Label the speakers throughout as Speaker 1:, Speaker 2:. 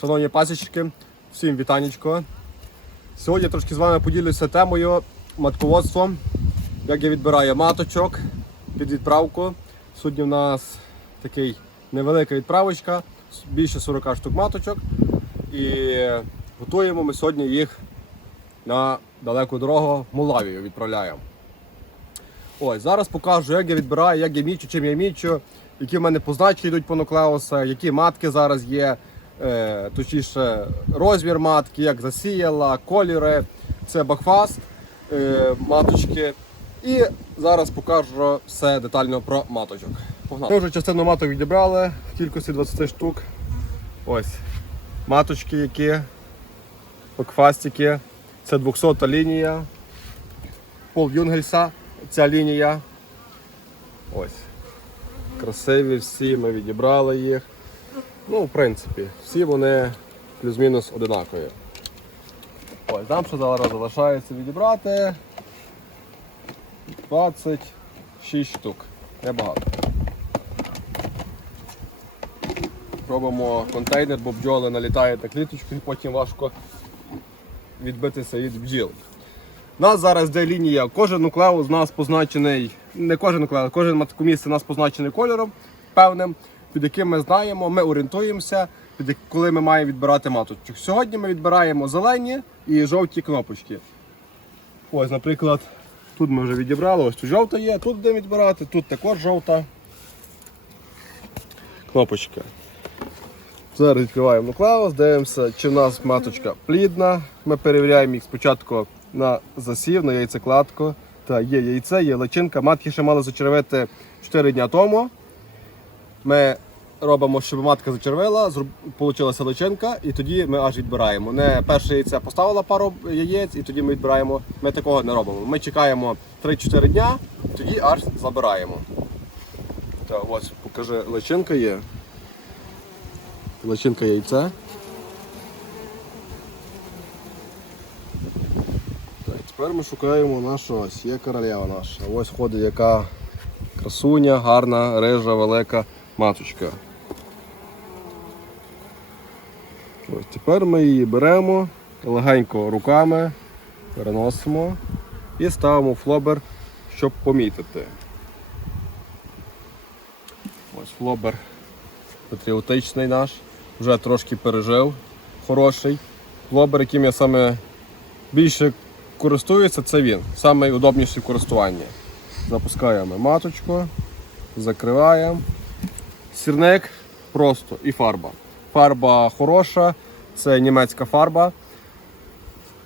Speaker 1: Шановні пасічки, всім вітанечко. Сьогодні трошки з вами поділюся темою матководством, як я відбираю маточок під відправку. Сьогодні в нас такий невелика відправочка, більше 40 штук маточок. І готуємо ми сьогодні їх на далеку дорогу в Молдавію відправляємо. Ось, зараз покажу, як я відбираю, як я мічу, чим я мічу, які в мене позначки йдуть по нуклеуса, які матки зараз є, точніше розмір матки, як засіяла, кольори, це бакфаст, е, маточки. І зараз покажу все детально про маточок. Погнали. Ми вже частину маток відібрали в кількості 20 штук. Ось. Маточки, які, бакфастики. Це 200 та лінія. Пол Юнгельса ця лінія. Ось. Красиві всі, ми відібрали їх. Ну, в принципі, всі вони плюс-мінус одинакові. Ось, нам ще зараз залишається відібрати 26 штук. Небагато. Робимо контейнер, бо бджоли налітають на кліточку і потім важко відбитися від бджіл. У нас зараз де лінія, кожен нуклеус у нас позначений, не кожен нуклеус, кожен маткомісце у нас позначений кольором певним, під яким ми знаємо, ми орієнтуємося, під коли ми маємо відбирати маточок. Сьогодні ми відбираємо зелені і жовті кнопочки. Ось, наприклад, тут ми вже відібрали, ось тут жовта є, тут будемо відбирати, тут також жовта кнопочка. Зараз відкриваємо нуклеус, дивимося, чи в нас маточка плідна. Ми перевіряємо їх спочатку на засів, на яйцекладку. Та є яйце, є личинка. Матки ще мали зачервити 4 дні тому. Ми робимо, щоб матка зачервила, вийшла личинка, і тоді ми аж відбираємо. Не перше яйце поставила пару яєць, і тоді ми відбираємо. Ми такого не робимо. Ми чекаємо 3-4 дня, тоді аж забираємо. Так, ось покажи, личинка є. Личинка яйця. Так, тепер ми шукаємо нашу ось, є королева наша. Ось ходить яка красуня, гарна, рижа, велика маточка. Ось, тепер ми її беремо легенько руками, переносимо і ставимо флобер, щоб помітити. Ось флобер патріотичний наш, вже трошки пережив, хороший. Флобер, яким я саме більше користуюся, це він. Найудобніший в користуванні. Запускаємо маточку, закриваємо. Сірник просто і фарба. Фарба хороша, це німецька фарба,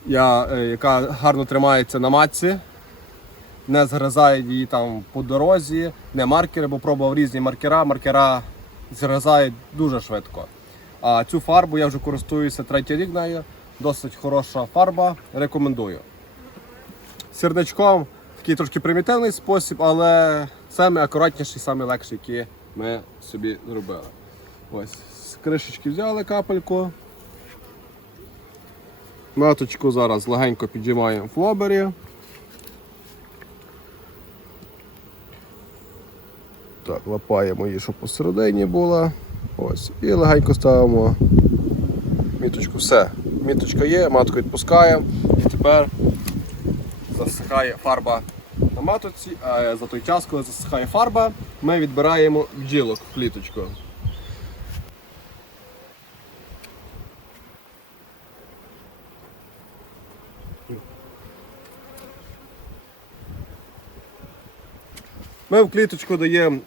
Speaker 1: я, е, яка гарно тримається на матці. Не згризає її там по дорозі, не маркери, бо пробував різні маркера. Маркера згризають дуже швидко. А цю фарбу я вже користуюся третій рік нею. Досить хороша фарба, рекомендую. Сірничком такий трошки примітивний спосіб, але саме акуратніший, саме який ми собі зробили. Ось, з кришечки взяли капельку. Маточку зараз легенько піджимаємо в флобері. Так, лапаємо її, щоб посередині була. Ось. І легенько ставимо міточку. Все. Міточка є, матку відпускаємо. І тепер засихає фарба на матоці, а за той час, коли засихає фарба, ми відбираємо бджілок в кліточку. Ми в кліточку даємо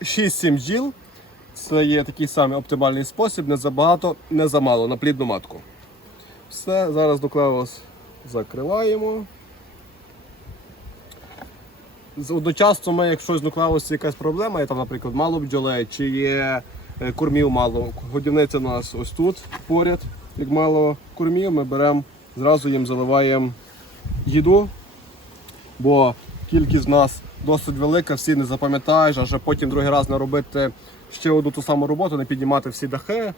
Speaker 1: 6-7 бджіл. Це є такий самий оптимальний спосіб, не забагато, не замало на плідну матку. Все, зараз доклеус закриваємо. Одночасно ми, якщо з якась проблема, є там, наприклад, мало бджолей, чи є е, кормів мало. Годівниця у нас ось тут поряд. Як мало кормів, ми беремо, зразу їм заливаємо їду, бо кількість в нас досить велика, всі не запам'ятаєш, аж потім другий раз не робити ще одну ту саму роботу, не піднімати всі дахи,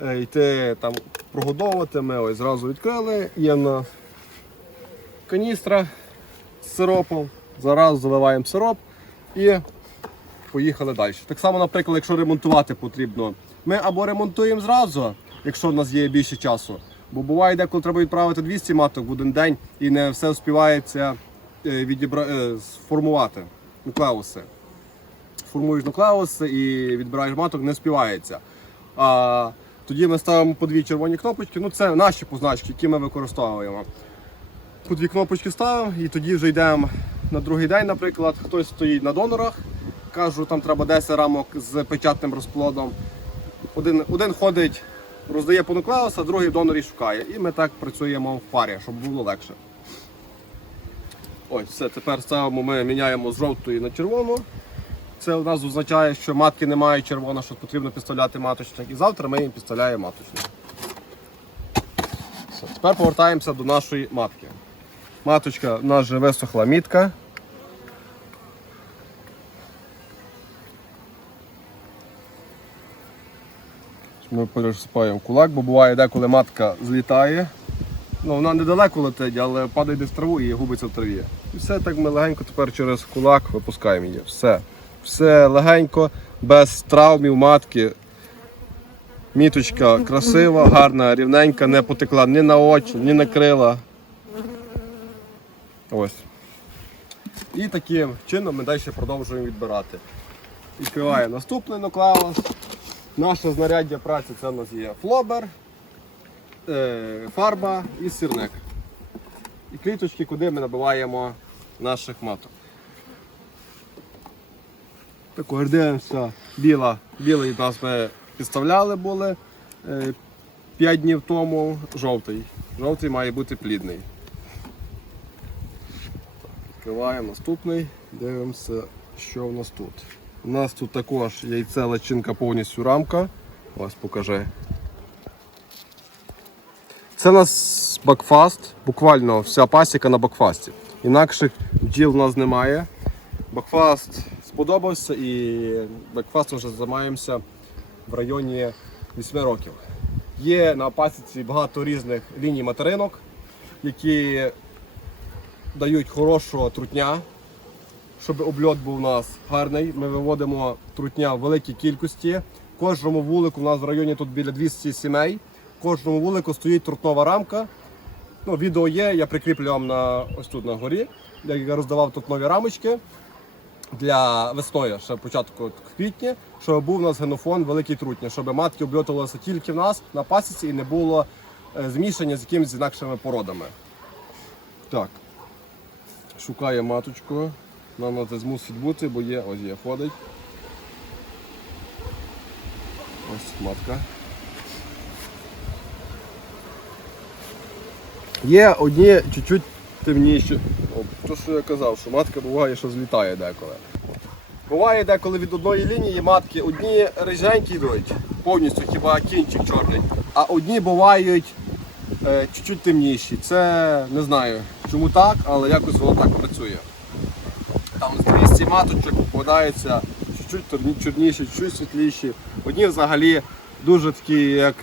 Speaker 1: е, йти там прогодовувати. Ми ось зразу відкрили. Є в нас каністра з сиропом. Зараз заливаємо сироп і поїхали далі. Так само, наприклад, якщо ремонтувати потрібно, ми або ремонтуємо зразу, якщо в нас є більше часу. Бо буває деколи треба відправити 200 маток в один день і не все вспівається е, відібра... е, сформувати нуклеуси. Формуєш нуклеуси і відбираєш маток, не співається. А тоді ми ставимо по дві червоні кнопочки. Ну це наші позначки, які ми використовуємо. По дві кнопочки ставимо і тоді вже йдемо на другий день, наприклад. Хтось стоїть на донорах, кажу, там треба 10 рамок з печатним розплодом. Один, один ходить, роздає по а другий в донорі шукає. І ми так працюємо в парі, щоб було легше. Ось, все, тепер ставимо, ми міняємо з жовтої на червону. Це у нас означає, що матки немає червона, що потрібно підставляти маточник. І завтра ми їм підставляємо маточник. Все, тепер повертаємося до нашої матки. Маточка в нас вже висохла мітка. Ми пересипаємо кулак, бо буває деколи матка злітає. Ну, вона недалеко летить, але падає десь в траву і губиться в траві. І все так ми легенько тепер через кулак випускаємо її. Все. Все легенько, без травмів матки. Міточка красива, гарна, рівненька, не потекла ні на очі, ні на крила. Ось. І таким чином ми далі продовжуємо відбирати. Відкриваємо наступний нуклеус. Наше знаряддя праці це у нас є флобер, е, фарба і сірник. І кліточки, куди ми набиваємо наших маток. Так, дивимося, біла, білий нас ми підставляли були 5 днів тому, жовтий. Жовтий має бути плідний. Відкриваємо наступний, дивимося, що в нас тут. У нас тут також яйце личинка повністю рамка. Ось покажи. Це у нас бакфаст, буквально вся пасіка на бакфасті. Інакших бджіл у нас немає. Бакфаст сподобався і бакфастом вже займаємося в районі 8 років. Є на пасіці багато різних ліній материнок, які дають хорошого трутня, щоб обльот був у нас гарний. Ми виводимо трутня в великій кількості. Кожному вулику у нас в районі тут біля 200 сімей. Кожному вулику стоїть трутнова рамка. Ну, відео є, я прикріплю вам на ось тут на горі. як Я роздавав тут нові рамочки для весною, ще початку квітня, щоб був у нас генофон великий трутня, щоб матки обльотувалися тільки в нас на пасіці і не було е, змішання з якимись інакшими породами. Так. Шукає маточку. Нам це змусить бути, бо є, ось є, ходить. Ось матка. Є одні чуть-чуть темніші. О, що я казав, що матка буває, що злітає деколи. Буває деколи від одної лінії матки одні риженькі йдуть, повністю хіба кінчик чорний, а одні бувають е, чуть-чуть темніші. Це не знаю чому так, але якось воно так працює. 200 маточок попадається чуть-чуть чорніші, чуть світліші. Одні взагалі дуже такі, як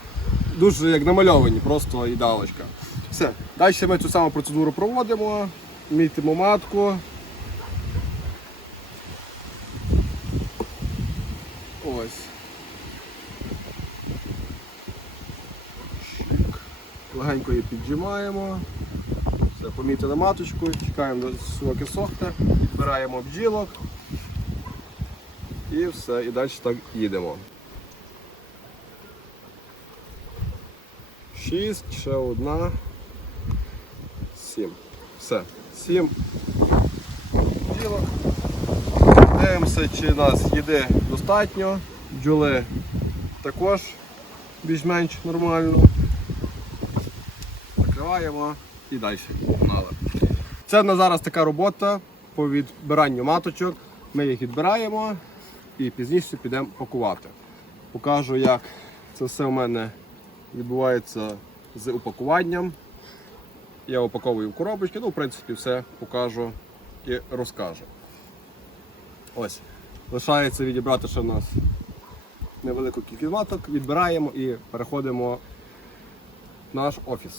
Speaker 1: дуже як намальовані, просто ідеалочка. Все. Далі ми цю саму процедуру проводимо, мітимо матку. Ось. Легенько її піджимаємо. Все, помітили маточку, чекаємо до сохне, відбираємо бджілок. І все, і далі так їдемо. Шість, ще одна. Сім. Все. Сім бджілок. Дивимося, чи нас їди достатньо. Бджоли також більш-менш нормально. Закриваємо і далі. Це в нас зараз така робота по відбиранню маточок. Ми їх відбираємо і пізніше підемо пакувати. Покажу, як це все у мене відбувається з упакуванням. Я упаковую в коробочки, ну, в принципі, все покажу і розкажу. Ось. Лишається відібрати ще в нас невелику кількість маток, відбираємо і переходимо в наш офіс.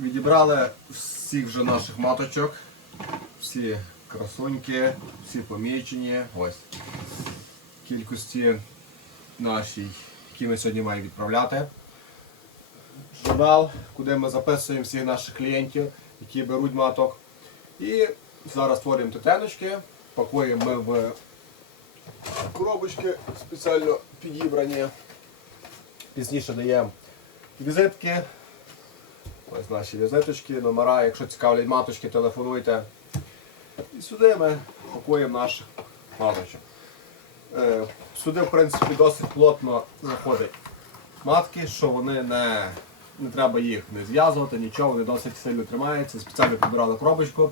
Speaker 1: Відібрали всіх вже наших маточок. Всі красуньки, всі помічені. Ось. Кількості нашій, які ми сьогодні маємо відправляти. журнал, куди ми записуємо всіх наших клієнтів, які беруть маток. І зараз створюємо тетеночки, пакуємо ми в коробочки спеціально підібрані. Пізніше даємо візитки. Ось наші візиточки, номера. Якщо цікавлять маточки, телефонуйте. І сюди ми пакуємо наших маточок. Е, Сюди, в принципі, досить плотно заходять матки, що вони не, не треба їх не зв'язувати, нічого, вони досить сильно тримаються. Спеціально підбирали коробочку,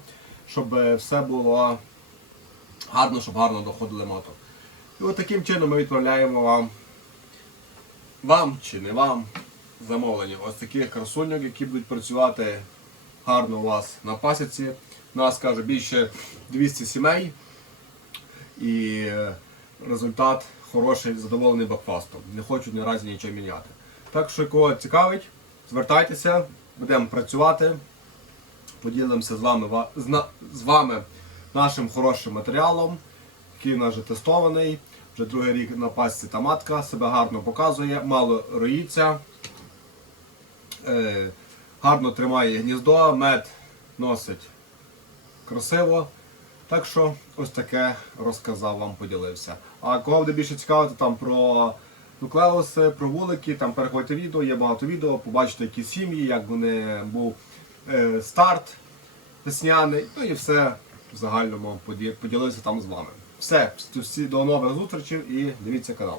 Speaker 1: щоб е, все було гарно, щоб гарно доходили маток. І от таким чином ми відправляємо вам, вам чи не вам, замовлення. Ось таких красуньок, які будуть працювати гарно у вас на пасіці. Нас каже більше 200 сімей. І е, результат хороший, задоволений бакфастом. Не хочуть ні разі нічого міняти. Так що, кого цікавить, звертайтеся, будемо працювати, поділимося з вами, з, вами нашим хорошим матеріалом, який у нас вже тестований. Вже другий рік на пасці та матка, себе гарно показує, мало роїться, е, гарно тримає гніздо, мед носить красиво. Так що ось таке розказав вам, поділився. А кого буде більше цікавити там про нуклеуси, про вулики, там переходьте відео, є багато відео, побачите які сім'ї, як вони був е, старт весняний, ну і все в загальному поділився там з вами. Все, до нових зустрічей і дивіться канал.